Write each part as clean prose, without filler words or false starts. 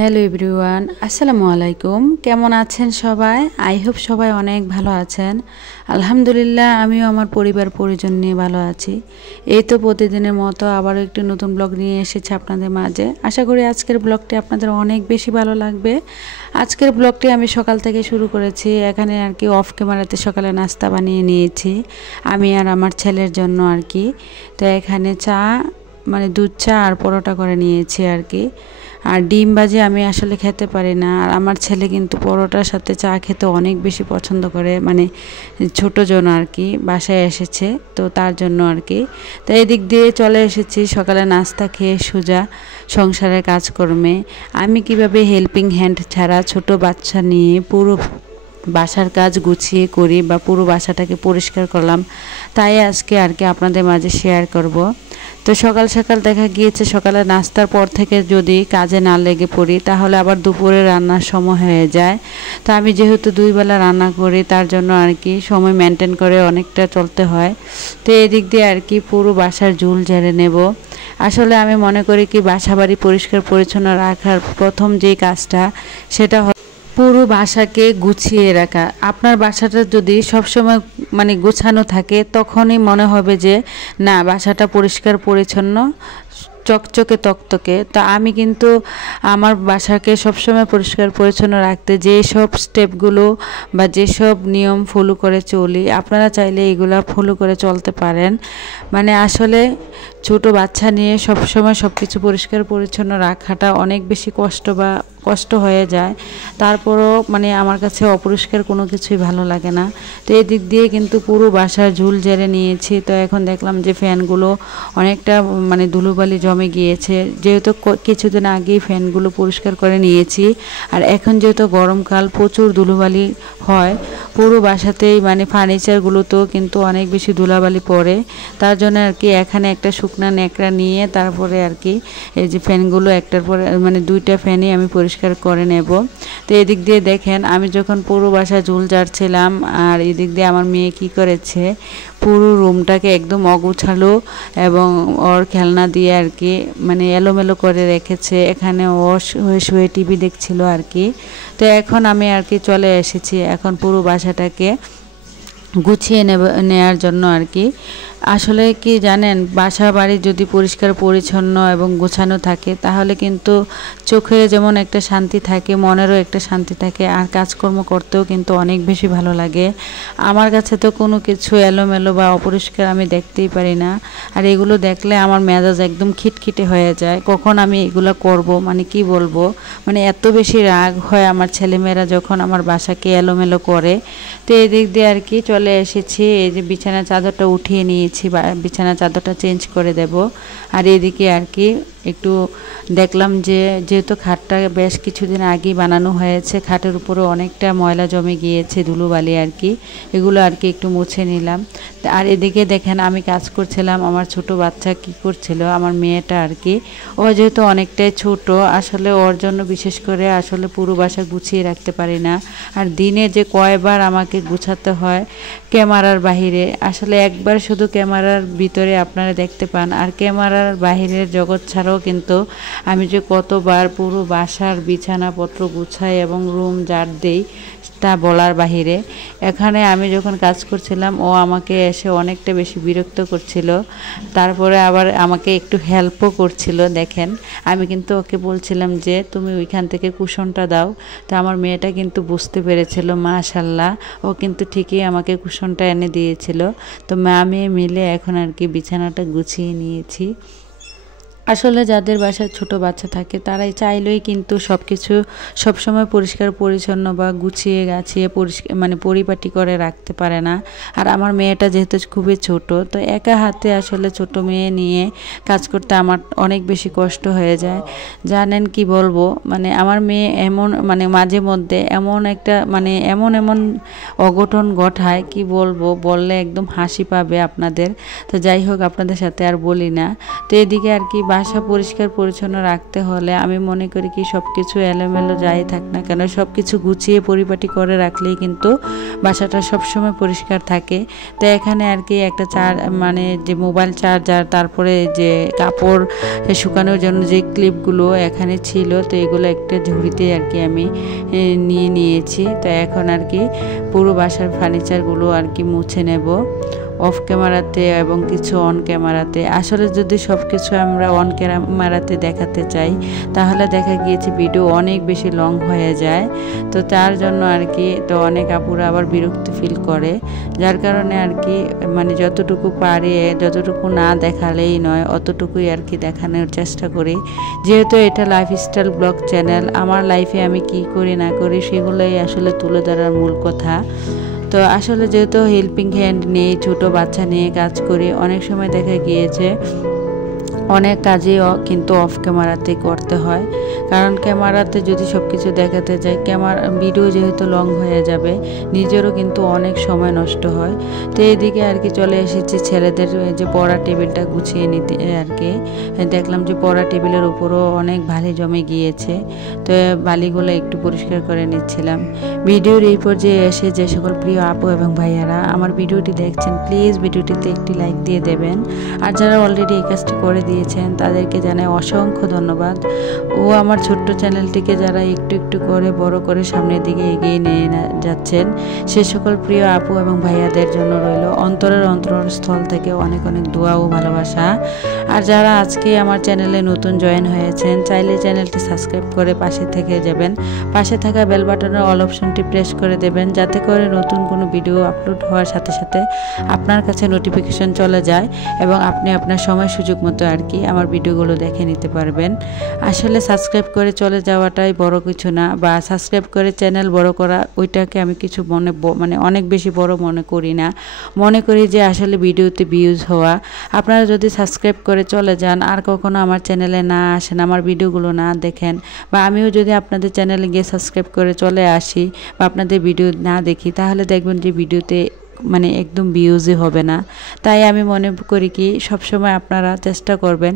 Hello everyone, আসসালামু আলাইকুম। কেমন আছেন সবাই? আই হোপ সবাই অনেক ভালো আছেন। আলহামদুলিল্লাহ, আমিও আমার পরিবার পরিজন নিয়ে ভালো আছি। এই তো প্রতিদিনের মতো আবারও একটি নতুন ব্লগ নিয়ে এসেছি আপনাদের মাঝে। আশা করি আজকের ব্লগটি আপনাদের অনেক বেশি ভালো লাগবে। আজকের ব্লগটি আমি সকাল থেকে শুরু করেছি। এখানে আর কি অফ ক্যামেরাতে সকালে নাস্তা বানিয়ে নিয়েছি আমি আর আমার ছেলের জন্য আর কি। তো এখানে চা দুধ চা আর পরোটা করে নিয়েছি আর কি। আর ডিম ভাজি আমি আসলে খেতে পারি না, আর আমার ছেলে কিন্তু পরোটার সাথে চা খেতে অনেক বেশি পছন্দ করে, ছোটো জন আর কি বাসায় এসেছে তো তার জন্য আর কি। তো এদিক দিয়ে চলে এসেছি সকালে নাস্তা খেয়ে সোজা সংসারের কাজকর্মে। আমি কিভাবে হেল্পিং হ্যান্ড ছাড়া ছোট বাচ্চা নিয়ে পুরো বাসার কাজ গুছিয়ে করি বা পুরো বাসাটাকে পরিষ্কার করলাম, তাই আজকে আর কি আপনাদের মাঝে শেয়ার করব। তো সকাল সকাল দেখা গিয়েছে সকালে নাস্তার পর থেকে যদি কাজে না লেগে পড়ি তাহলে আবার দুপুরে রান্নার সময় হয়ে যায়। তো আমি যেহেতু দুই বেলা রান্না করি তার জন্য আর কি সময় মেনটেন করে অনেকটা চলতে হয়। তো এদিক দিয়ে আর কি পুরো বাসার ঝুল ঝেড়ে নেব। আসলে আমি মনে করি কি বাসা বাড়ি পরিষ্কার পরিচ্ছন্ন রাখার প্রথম যে কাজটা সেটা পুরো বাসাকে গুছিয়ে রাখা। আপনার বাসাটা যদি সবসময় গোছানো থাকে তখনই মনে হবে যে না, বাসাটা পরিষ্কার পরিচ্ছন্ন চকচকে তকতকে। তো আমি কিন্তু আমার বাসাকে সবসময় পরিষ্কার পরিচ্ছন্ন রাখতে যেসব স্টেপগুলো বা যেসব নিয়ম ফলো করে চলি, আপনারা চাইলে এগুলো ফলো করে চলতে পারেন। আসলে ছোট বাচ্চা নিয়ে সবসময় সব কিছু পরিষ্কার পরিচ্ছন্ন রাখাটা অনেক বেশি কষ্ট হয়ে যায়। তারপরও আমার কাছে অপরিষ্কার কোনো কিছুই ভালো লাগে না। তো এই দিক দিয়ে কিন্তু পুরো বাসার ঝুল ঝেড়ে নিয়েছি। তো এখন দেখলাম যে ফ্যানগুলো অনেকটা ধুলোবালি জমে গিয়েছে, যেহেতু কিছুদিন আগেই ফ্যানগুলো পরিষ্কার করে নিয়েছি। আর এখন যেহেতু গরমকাল প্রচুর ধুলোবালি হয় পুরো বাসাতেই, ফার্নিচারগুলোতেও কিন্তু অনেক বেশি ধুলাবালি পড়ে। তার জন্য আর কি এখানে একটা শুকনা ন্যাকড়া নিয়ে তারপরে আর কি এই যে ফ্যানগুলো একটার পরে দুইটা ফ্যানই আমি পরিষ্কার করে নেব। তো এদিক দিয়ে দেখেন আমি যখন পুরো বাসা ঝুল ঝাড়ছিলাম, আর এদিক দিয়ে আমার মেয়ে কি করেছে, পুরো রুমটাকে একদম অগুছালো এবং ওর খেলনা দিয়ে আর কি এলোমেলো করে রেখেছে। এখানে ও শুয়ে টিভি দেখছিল আর কি। তো এখন আমি আর কি চলে এসেছি এখন পুরো বাসাটাকে গুছিয়ে নেওয়ার জন্য আর কি। আসলে কি জানেন, বাসা বাড়ি যদি পরিষ্কার পরিচ্ছন্ন এবং গোছানো থাকে তাহলে কিন্তু চোখের যেমন একটা শান্তি থাকে, মনেরও একটা শান্তি থাকে, আর কাজকর্ম করতেও কিন্তু অনেক বেশি ভালো লাগে। আমার কাছে তো কোনো কিছু এলোমেলো বা অপরিষ্কার আমি দেখতেই পারি না, আর এগুলো দেখলে আমার মেজাজ একদম খিটখিটে হয়ে যায়। কখন আমি এগুলো করব কি বলবো, এত বেশি রাগ হয় আমার ছেলেমেয়েরা যখন আমার বাসাকে এলোমেলো করে। তো এই দিক দিয়ে আর কি চলে এসেছি, এই যে বিছানার চাদরটা উঠিয়ে নিয়েছি বা বিছানার চাদরটা চেঞ্জ করে দেব। আর এদিকে আর কি একটু দেখলাম যে যেহেতু খাটটা বেশ কিছুদিন আগেই বানানো হয়েছে, খাটের উপরে অনেকটা ময়লা জমে গিয়েছে, ধুলোবালি আর কি, এগুলো আর কি একটু মুছে নিলাম। আর এদিকে দেখেন আমি কাজ করছিলাম, আমার ছোট বাচ্চা কি করছিল, আমার মেয়েটা আর কি। ও যেহেতু অনেকটাই ছোট, আসলে ওর জন্য বিশেষ করে আসলে পুরো বাসা গুছিয়ে রাখতে পারি না। আর দিনে যে কয়বার আমাকে গুছাতে হয় ক্যামেরার বাহিরে, আসলে একবার শুধু ক্যামেরার ভিতরে আপনারা দেখতে পান, আর ক্যামেরার বাহিরের জগৎ ছাড়াও কিন্তু আমি যে কতবার পুরো বাসার বিছানাপত্র গুছাই এবং রুম ঝাড় দেই তা বলার বাহিরে। এখানে আমি যখন কাজ করছিলাম ও আমাকে এসে অনেকটা বেশি বিরক্ত করছিল, তারপরে আবার আমাকে একটু হেল্পও করছিল। দেখেন আমি কিন্তু ওকে বলছিলাম যে তুমি ওইখান থেকে কুশনটা দাও। তো আমার মেয়েটা কিন্তু বুঝতে পেরেছিল, মাশাল্লাহ, ও কিন্তু ঠিকই আমাকে কুশনটা এনে দিয়েছিল। তো মেয়ে মিলে এখন আর কি বিছানাটা গুছিয়ে নিয়েছি। আসলে যাদের বাসায় ছোট বাচ্চা থাকে তারাই চাইলেই কিন্তু সব কিছু সবসময় পরিষ্কার পরিচ্ছন্ন বা গুছিয়ে গাছিয়ে পরিপাটি করে রাখতে পারে না। আর আমার মেয়েটা যেহেতু খুবই ছোট, তো একা হাতে আসলে ছোট মেয়ে নিয়ে কাজ করতে আমার অনেক বেশি কষ্ট হয়ে যায়। জানেন কি বলবো, আমার মেয়ে এমন মাঝে মধ্যে এমন একটা এমন অঘটন ঘটায়, কি বলবো, বললে একদম হাসি পাবে আপনাদের। তো যাই হোক, আপনাদের সাথে আর বলি না। তো এদিকে আর কি বাসা পরিষ্কার পরিচ্ছন্ন রাখতে হলে আমি মনে করি কি সব কিছু এলোমেলো যাই থাক না কেন সব কিছু গুছিয়ে পরিপাটি করে রাখলেই কিন্তু বাসাটা সবসময় পরিষ্কার থাকে। তো এখানে আর কি একটা মানে যে মোবাইল চার্জার, তারপরে যে কাপড় শুকানোর জন্য যে ক্লিপগুলো এখানে ছিল, তো এগুলো একটা ঝুড়িতে আর কি আমি নিয়ে নিয়েছি। তো এখন আর কি পুরো বাসার ফার্নিচারগুলো আর কি মুছে নেব অফ ক্যামেরাতে এবং কিছু অন ক্যামেরাতে। আসলে যদি সব কিছু আমরা অন ক্যামেরাতে দেখাতে চাই তাহলে দেখা গিয়েছে ভিডিও অনেক বেশি লং হয়ে যায়। তো তার জন্য আর কি তো অনেক আপুরা আবার বিরক্ত ফিল করে, যার কারণে আর কি মানে যতটুকু পারি, যতটুকু না দেখালেই নয় অতটুকুই আর কি দেখানোর চেষ্টা করি। যেহেতু এটা লাইফস্টাইল ব্লগ চ্যানেল, আমার লাইফে আমি কি করি না করি সেগুলোই আসলে তুলে ধরার মূল কথা। তো আসলে যেহেতু হেল্পিং হ্যান্ড নেই, ছোট বাচ্চা নিয়ে কাজ করি, অনেক সময় দেখা গিয়েছে অনেক কাজই কিন্তু অফ ক্যামেরাতেই করতে হয়। কারণ ক্যামেরাতে যদি সব কিছু দেখাতে যাই ভিডিও যেহেতু লং হয়ে যাবে, নিজেরও কিন্তু অনেক সময় নষ্ট হয়। তো এইদিকে আর কি চলে এসেছি ছেলেদের যে পড়া টেবিলটা গুছিয়ে নিতে আর কি। দেখলাম যে পড়া টেবিলের উপরও অনেক বালি জমে গিয়েছে, তো বালিগুলো একটু পরিষ্কার করে নিচ্ছিলাম। ভিডিওর এই পর্যায়ে এসে যে সকল প্রিয় আপু এবং ভাইয়ারা আমার ভিডিওটি দেখছেন, প্লিজ ভিডিওটিতে একটি লাইক দিয়ে দেবেন। আর যারা অলরেডি এই কাজটি করে দিয়েছেন তাদেরকে জানাই অসংখ্য ধন্যবাদ। ও আমার ছোট্ট চ্যানেলটিকে যারা একটু একটু করে বড় করে সামনের দিকে এগিয়ে নিয়ে যাচ্ছেন, সে সকল প্রিয় আপু এবং ভাইয়াদের জন্য রইল অন্তরের অন্তরস্থল থেকে অনেক অনেক দোয়া ও ভালোবাসা। আর যারা আজকে আমার চ্যানেলে নতুন জয়েন হয়েছেন, চাইলে চ্যানেলটি সাবস্ক্রাইব করে পাশে থেকে যাবেন। পাশে থাকা বেল বাটনের অল অপশনটি প্রেস করে দেবেন, যাতে করে নতুন কোনো ভিডিও আপলোড হওয়ার সাথে সাথে আপনার কাছে নোটিফিকেশন চলে যায় এবং আপনি আপনার সময় সুযোগ মতো আর কি আমার ভিডিওগুলো দেখে নিতে পারবেন। আসলে সাবস্ক্রাইব করে চলে যাওয়াটাই বড় কিছু না, বা সাবস্ক্রাইব করে চ্যানেল বড় করা ওইটাকে আমি কিছু মানে অনেক বেশি বড় মনে করি না। মনে করি যে আসলে ভিডিওতে ভিউজ হওয়া। আপনারা যদি সাবস্ক্রাইব করে চলে যান আর কখনো আমার চ্যানেলে না আসেন, আমার ভিডিওগুলো না দেখেন, বা আমিও যদি আপনাদের চ্যানেলে গিয়ে সাবস্ক্রাইব করে চলে আসি বা আপনাদের ভিডিও না দেখি, তাহলে দেখবেন যে ভিডিওতে মানে একদম ভিউজই হবে না। তাই আমি মনে করি কি সবসময় আপনারা চেষ্টা করবেন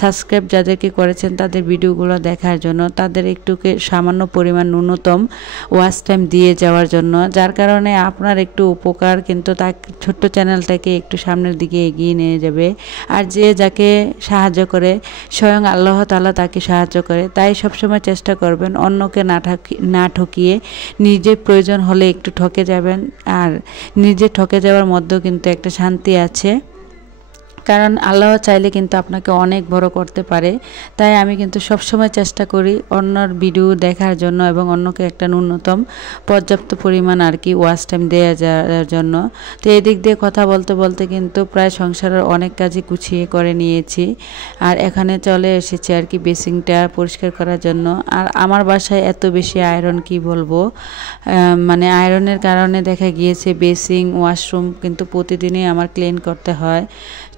সাবস্ক্রাইব যাদেরকে করেছেন তাদের ভিডিওগুলো দেখার জন্য, তাদের একটুকে সামান্য পরিমাণ ন্যূনতম ওয়াচ টাইম দিয়ে যাওয়ার জন্য, যার কারণে আপনার একটু উপকার কিন্তু ছোট্ট চ্যানেলটাকে একটু সামনের দিকে এগিয়ে নিয়ে যাবে। আর যে যাকে সাহায্য করে স্বয়ং আল্লাহ তাআলা তাকে সাহায্য করে। তাই সবসময় চেষ্টা করবেন অন্যকে না ঠকিয়ে নিজের প্রয়োজন হলে একটু ঠকে যাবেন। আর নিজে ঠকে যাওয়ার মধ্যেও কিন্তু একটা শান্তি আছে, কারণ আল্লাহ চাইলে কিন্তু আপনাকে অনেক বড় করতে পারে। তাই আমি কিন্তু সবসময় চেষ্টা করি অন্যর ভিডিও দেখার জন্য এবং অন্যকে একটা ন্যূনতম পর্যাপ্ত পরিমাণ আর কি ওয়াচ টাইম দেওয়া যাওয়ার জন্য। তো এদিক দিয়ে কথা বলতে বলতে কিন্তু প্রায় সংসারের অনেক কাজই গুছিয়ে করে নিয়েছি। আর এখানে চলে এসেছি আর কি বেসিংটা পরিষ্কার করার জন্য। আর আমার বাসায় এত বেশি আয়রন কি বলবো, মানে আয়রনের কারণে দেখা গিয়েছে বেসিং ওয়াশরুম কিন্তু প্রতিদিনই আমার ক্লিন করতে হয়।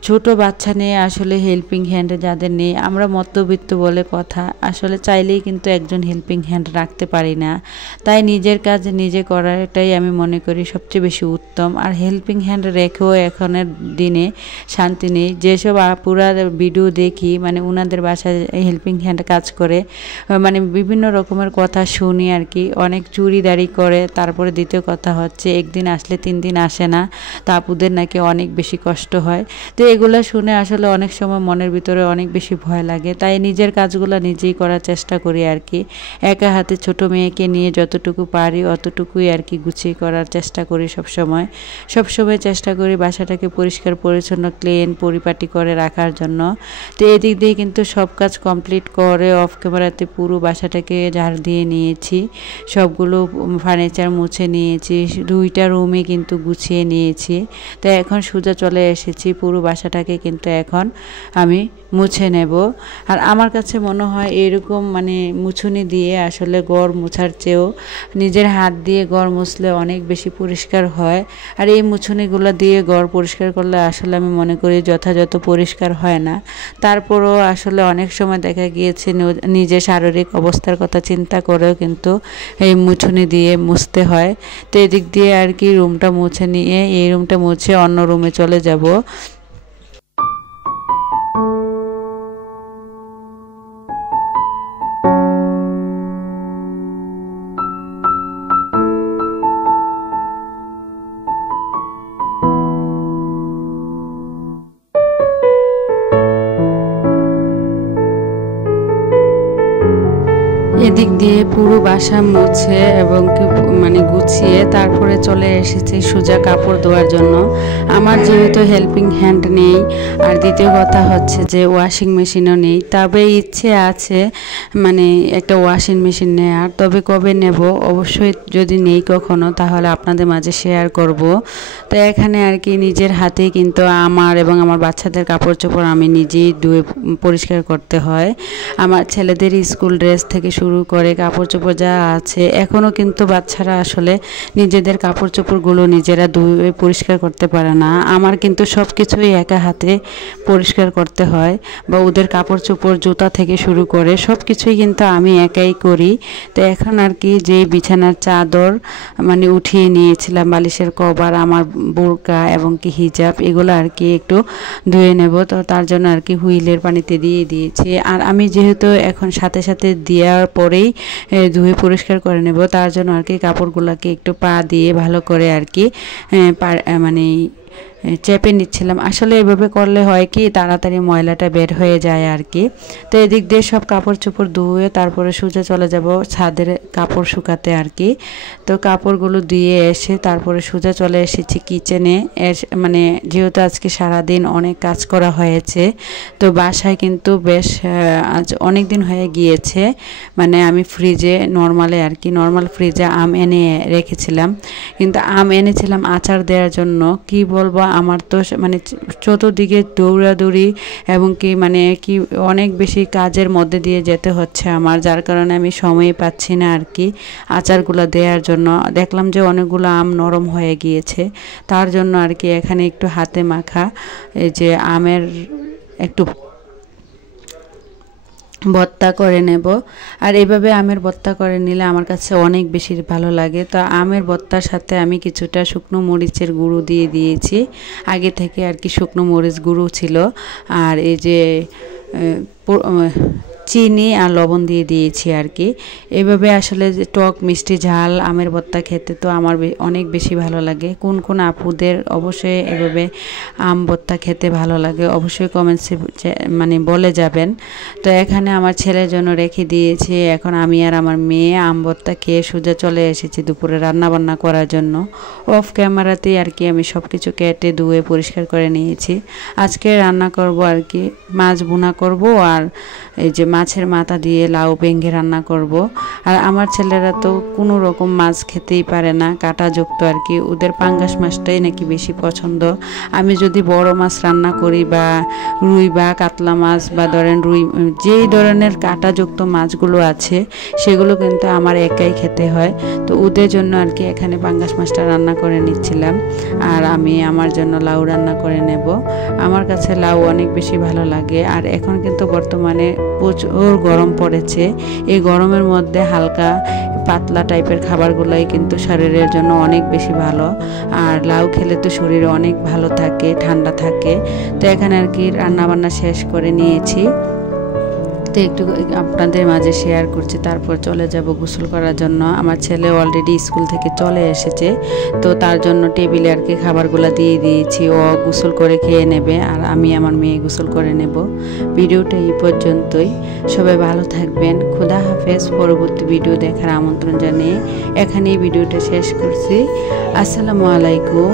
ছোট বাচ্চা নিয়ে আসলে হেল্পিং হ্যান্ড যাদের নেই, আমরা মধ্যবিত্ত বলে কথা, আসলে চাইলেই কিন্তু একজন হেল্পিং হ্যান্ড রাখতে পারি না। তাই নিজের কাজ নিজে করাটাই আমি মনে করি সবচেয়ে বেশি উত্তম। আর হেল্পিং হ্যান্ড রেখেও এখনের দিনে শান্তি নেই। যেসব আপুরা ভিডিও দেখি মানে ওনাদের বাসায় হেল্পিং হ্যান্ড কাজ করে, মানে বিভিন্ন রকমের কথা শুনি আর কি, অনেক চুরিদারি করে। তারপরে দ্বিতীয় কথা হচ্ছে একদিন আসলে 3 দিন আসে না, তা আপুদের নাকি অনেক বেশি কষ্ট হয়। তো এগুলো শুনে আসলে অনেক সময় মনের ভিতরে অনেক বেশি ভয় লাগে। তাই নিজের কাজগুলো নিজেই করার চেষ্টা করি আর কি। একা হাতে ছোট মেয়েকে নিয়ে যতটুকু পারি অতটুকুই আর কি গুছিয়ে করার চেষ্টা করি। সবসময় চেষ্টা করি বাসাটাকে পরিষ্কার পরিচ্ছন্ন ক্লিন পরিপাটি করে রাখার জন্য। তো এদিক দিয়ে কিন্তু সব কাজ কমপ্লিট করে অফ ক্যামেরাতে পুরো বাসাটাকে ঝাড় দিয়ে নিয়েছি, সবগুলো ফার্নিচার মুছে নিয়েছি, 2টা রুমে কিন্তু গুছিয়ে নিয়েছি। তো এখন সোজা চলে এসেছি পুরো বাসাটাকে কিন্তু এখন আমি মুছে নেব। আর আমার কাছে মনে হয় এরকম মানে মুছুনি দিয়ে আসলে ঘর মোছার চেয়েও নিজের হাত দিয়ে ঘর মুছলে অনেক বেশি পরিষ্কার হয়। আর এই মুছুনিগুলো দিয়ে ঘর পরিষ্কার করলে আসলে আমি মনে করি যথাযথ পরিষ্কার হয় না। তারপরও আসলে অনেক সময় দেখা গিয়েছে নিজের শারীরিক অবস্থার কথা চিন্তা করেও কিন্তু এই মুছুনি দিয়ে মুছতে হয়। তো এদিক দিয়ে আর কি রুমটা মুছে নিয়ে এই রুমটা মুছে অন্য রুমে চলে যাব। এদিক দিয়ে পুরো বাসা মুছে এবং মানে গুছিয়ে তারপরে চলে এসেছি সোজা কাপড় ধোয়ার জন্য। আমার যেহেতু হেল্পিং হ্যান্ড নেই, আর দ্বিতীয় কথা হচ্ছে যে ওয়াশিং মেশিনও নেই। তবে ইচ্ছে আছে মানে একটা ওয়াশিং মেশিন নেওয়ার, তবে কবে নেব অবশ্যই যদি নেই কখনো তাহলে আপনাদের মাঝে শেয়ার করব। তো এখানে আর কি নিজের হাতেই কিন্তু আমার এবং আমার বাচ্চাদের কাপড় চোপড় আমি নিজেই ধুয়ে পরিষ্কার করতে হয়। আমার ছেলেদের স্কুল ড্রেস থেকে শুরু করে কাপড় চোপড় যা আছে, এখনও কিন্তু বাচ্চারা আসলে নিজেদের কাপড় চোপড়গুলো নিজেরা ধুয়ে পরিষ্কার করতে পারে না। আমার কিন্তু সব কিছুই একা হাতে পরিষ্কার করতে হয়, বা ওদের কাপড় চোপড় জুতা থেকে শুরু করে সব কিছুই কিন্তু আমি একাই করি। তো এখন আর কি যে বিছানার চাদর মানে উঠিয়ে নিয়েছিলাম, বালিশের কভার, আমার বোরকা এবং কি হিজাব, এগুলো আর কি একটু ধুয়ে নেব। তো তার জন্য আর কি হুইলের পানিতে দিয়ে দিয়েছি। আর আমি যেহেতু এখন সাথে সাথে দেওয়ার পরেই ধুয়ে পরিষ্কার করে নেব, তার জন্য আর কি কাপড়গুলোকে একটু পা দিয়ে ভালো করে আর কি মানে চেপে নিচ্ছিলাম। আসলে এভাবে করলে হয় কি তাড়াতাড়ি ময়লাটা বের হয়ে যায় আর কি। তো এদিক দিয়ে সব কাপড় চোপড় ধুয়ে তারপরে সোজা চলে যাব ছাদের কাপড় শুকাতে আর কি। তো কাপড়গুলো দিয়ে এসে তারপরে সোজা চলে এসেছি কিচেনে। মানে যেহেতু আজকে সারাদিন অনেক কাজ করা হয়েছে, তো বাসায় কিন্তু বেশ আজ অনেক দিন হয়ে গিয়েছে। মানে আমি ফ্রিজে নর্মালে আর কি নর্মাল ফ্রিজে আম এনে রেখেছিলাম, কিন্তু আম এনেছিলাম আচার দেওয়ার জন্য। কি বলবো, আমার তো মানে চতুর্দিকে দৌড়াদৌড়ি এবং কি মানে কি অনেক বেশি কাজের মধ্যে দিয়ে যেতে হচ্ছে আমার, যার কারণে আমি সময় পাচ্ছি না আর কি আচারগুলো দেওয়ার জন্য। দেখলাম যে অনেকগুলো আম নরম হয়ে গিয়েছে, তার জন্য আর কি এখানে একটু হাতে মাখা এই যে আমের একটু ভর্তা করে নেব। আর এইভাবে আমের ভর্তা করে নিলে আমার কাছে অনেক বেশি ভালো লাগে। তো আমের ভর্তার সাথে আমি কিছুটা শুকনো মরিচের গুঁড়ো দিয়ে দিয়েছি, আগে থেকে আর কি শুকনো মরিচ গুঁড়ো ছিল। আর এই যে চিনি আর লবণ দিয়ে দিয়েছি আর কি। এইভাবে আসলে যে টক মিষ্টি ঝাল আমের ভর্তা খেতে তো আমার অনেক বেশি ভালো লাগে। কোন কোন আপুদের অবশ্যই এভাবে আম ভর্তা খেতে ভালো লাগে অবশ্যই কমেন্টসে মানে বলে যাবেন। তো এখানে আমার ছেলের জন্য রেখে দিয়েছি। এখন আমি আর আমার মেয়ে আম ভর্তা খেয়ে সোজা চলে এসেছি দুপুরে রান্না বান্না করার জন্য। অফ ক্যামেরাতেই আর কি আমি সব কিছু কেটে ধুয়ে পরিষ্কার করে নিয়েছি। আজকে রান্না করব আর কি মাছ ভুনা করব, আর এই যে মাছের মাথা দিয়ে লাউ বেঙ্গে রান্না করব। আর আমার ছেলেরা তো কোনো রকম মাছ খেতেই পারে না, কাঁটাযুক্ত আর কি। ওদের পাঙ্গাস মাছটাই নাকি বেশি পছন্দ। আমি যদি বড় মাছ রান্না করি বা রুই বা কাতলা মাছ বা ধরেন রুই, যেই ধরনের কাঁটাযুক্ত মাছগুলো আছে সেগুলো কিন্তু আমার একাই খেতে হয়। তো ওদের জন্য আর কি এখানে পাঙ্গাস মাছটা রান্না করে নিচ্ছিলাম, আর আমি আমার জন্য লাউ রান্না করে নেব। আমার কাছে লাউ অনেক বেশি ভালো লাগে। আর এখন কিন্তু বর্তমানে প্রচুর গরম পড়েছে। এই গরমের মধ্যে হালকা পাতলা টাইপের খাবারগুলোই কিন্তু শরীরের জন্য অনেক বেশি ভালো। আর লাউ খেলে তো শরীরে অনেক ভালো থাকে, ঠান্ডা থাকে। তো এখানে আর কি রান্নাবান্না শেষ করে নিয়েছি, তো একটু আপনাদের মাঝে শেয়ার করছি। তারপর চলে যাব গোসল করার জন্য। আমার ছেলে অলরেডি স্কুল থেকে চলে এসেছে, তো তার জন্য টেবিলে আর কি খাবারগুলো দিয়ে দিয়েছি। ও গোসল করে খেয়ে নেবে, আর আমি আমার মেয়ে গোসল করে নেব। ভিডিওটা এই পর্যন্তই। সবাই ভালো থাকবেন। খোদা হাফেজ। পরবর্তী ভিডিও দেখার আমন্ত্রণ জানিয়ে এখানেই ভিডিওটা শেষ করছি। আসসালামু আলাইকুম।